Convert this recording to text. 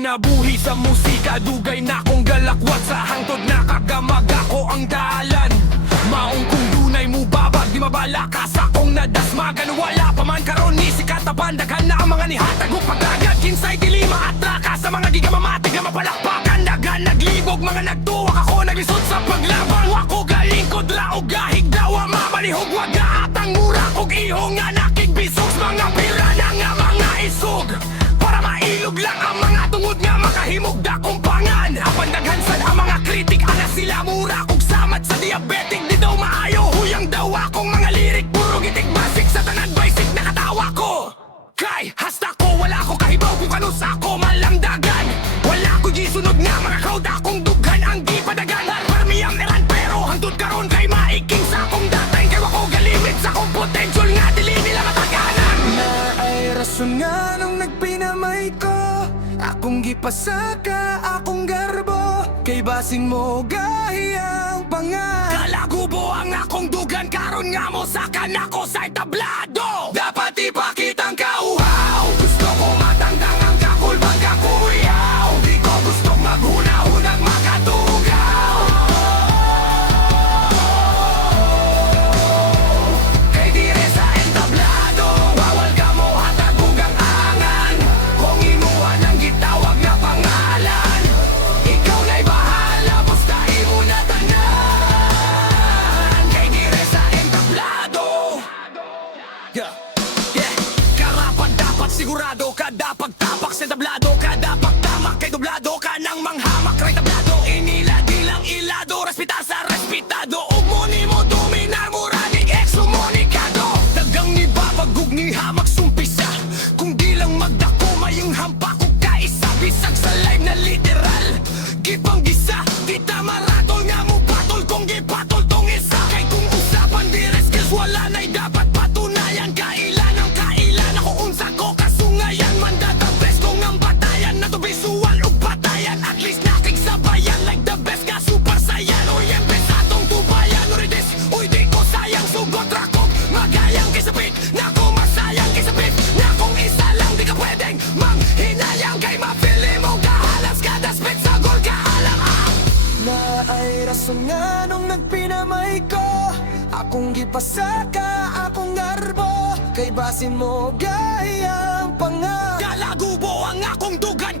kinabuhi sa musika. Dugay na kong galakwat sa hangtod na kagamag ako ang dalan. Maong kung dunay mo babag, di mabalakas akong nadasmagan. Wala pa man karon ni sikat na pandagan na ang mga nihatag ug pagdagad. Kinsay dilima at traka sa mga gigamamatig na mapalakpakan. Dagan naglibog mga nagtuwak ako naglisod sa paglaban. Wako galingkod laog gahig dawa mamalihog wag atang mura kog ihong nga nakigbisog mga pira na nga mga isog. Para mailog lang ang mga tungod nga makahimog dakong pangan. Apan daghansan ang mga kritik ana sila mura kog samat sa diabetic. Di daw maayo huyang daw akong mga lirik. Puro gitik basik sa tanan basic nakatawa ko. Kay hasta ko wala ko kahibaw kung kano sa ako malamdagan. Wala ko gisunod nga mga crowd akong dughan ang gipadagan. Parmiyam eran pero hangtod karon kay maiking sa akong datay. Kay wako galimit sa akong potential nga dili nila mataganan. Na ay rason nga nung nagpinamay ko. Akong gipasaka, akong garbo. Kay basing mo gahiyang pangan. Kalagubo ang akong dugan karon nga mo sakan ako sa tablado. Dapat ipakitang kauhaw. Gusto ko matandang ang kakulbang kakuyaw. Di ko gustong maghuna-hunang makatugaw. Kay dire sa entablado, bawal ka mo hatagugang angan. Kung imuhan ang gitawag na pangalan, ikaw na'y bahala, basta iuna tanan. Kay dire sa entablado. Yeah. Karapan dapat sigurado kada pagtapak sa tablado. Kada pagtamak kay doblado ka ng manghamak ray tablado. Iniladi lang ilado, respeta sa respetado. Ug mo ni mo dominar mo ranig ekskomunikado. Dagang ni babagug ni hamak sumpisa. Kung di lang magdako mayong hampak kung kaisa. Bisag sa live na literal gipang gisa, di tamaratol nga mo patol. Kung gipatol tong isa kay kung usapan di skills wala na'y dapat patunayan. Kailan ang kailan ako unsa ko kasungayan. Manda the best kong ang batayan na to visual ug patayan. At least nakigsabayan like the best ka super sayan. Uy embes atong tubayan uri this, uy di ko sayang sugot rakog. Magayang kisapit na ko masayang kisapit na kung isa lang di ka pwedeng manghinayang. Kay mapili mo kahalas kada spit sa gol kaalang Na ay rason nga nung nagpinamay ko. Akong gipasaka, akong garbo. Kay basin mo gahiyang pangan. Kalagubo ang akong dugan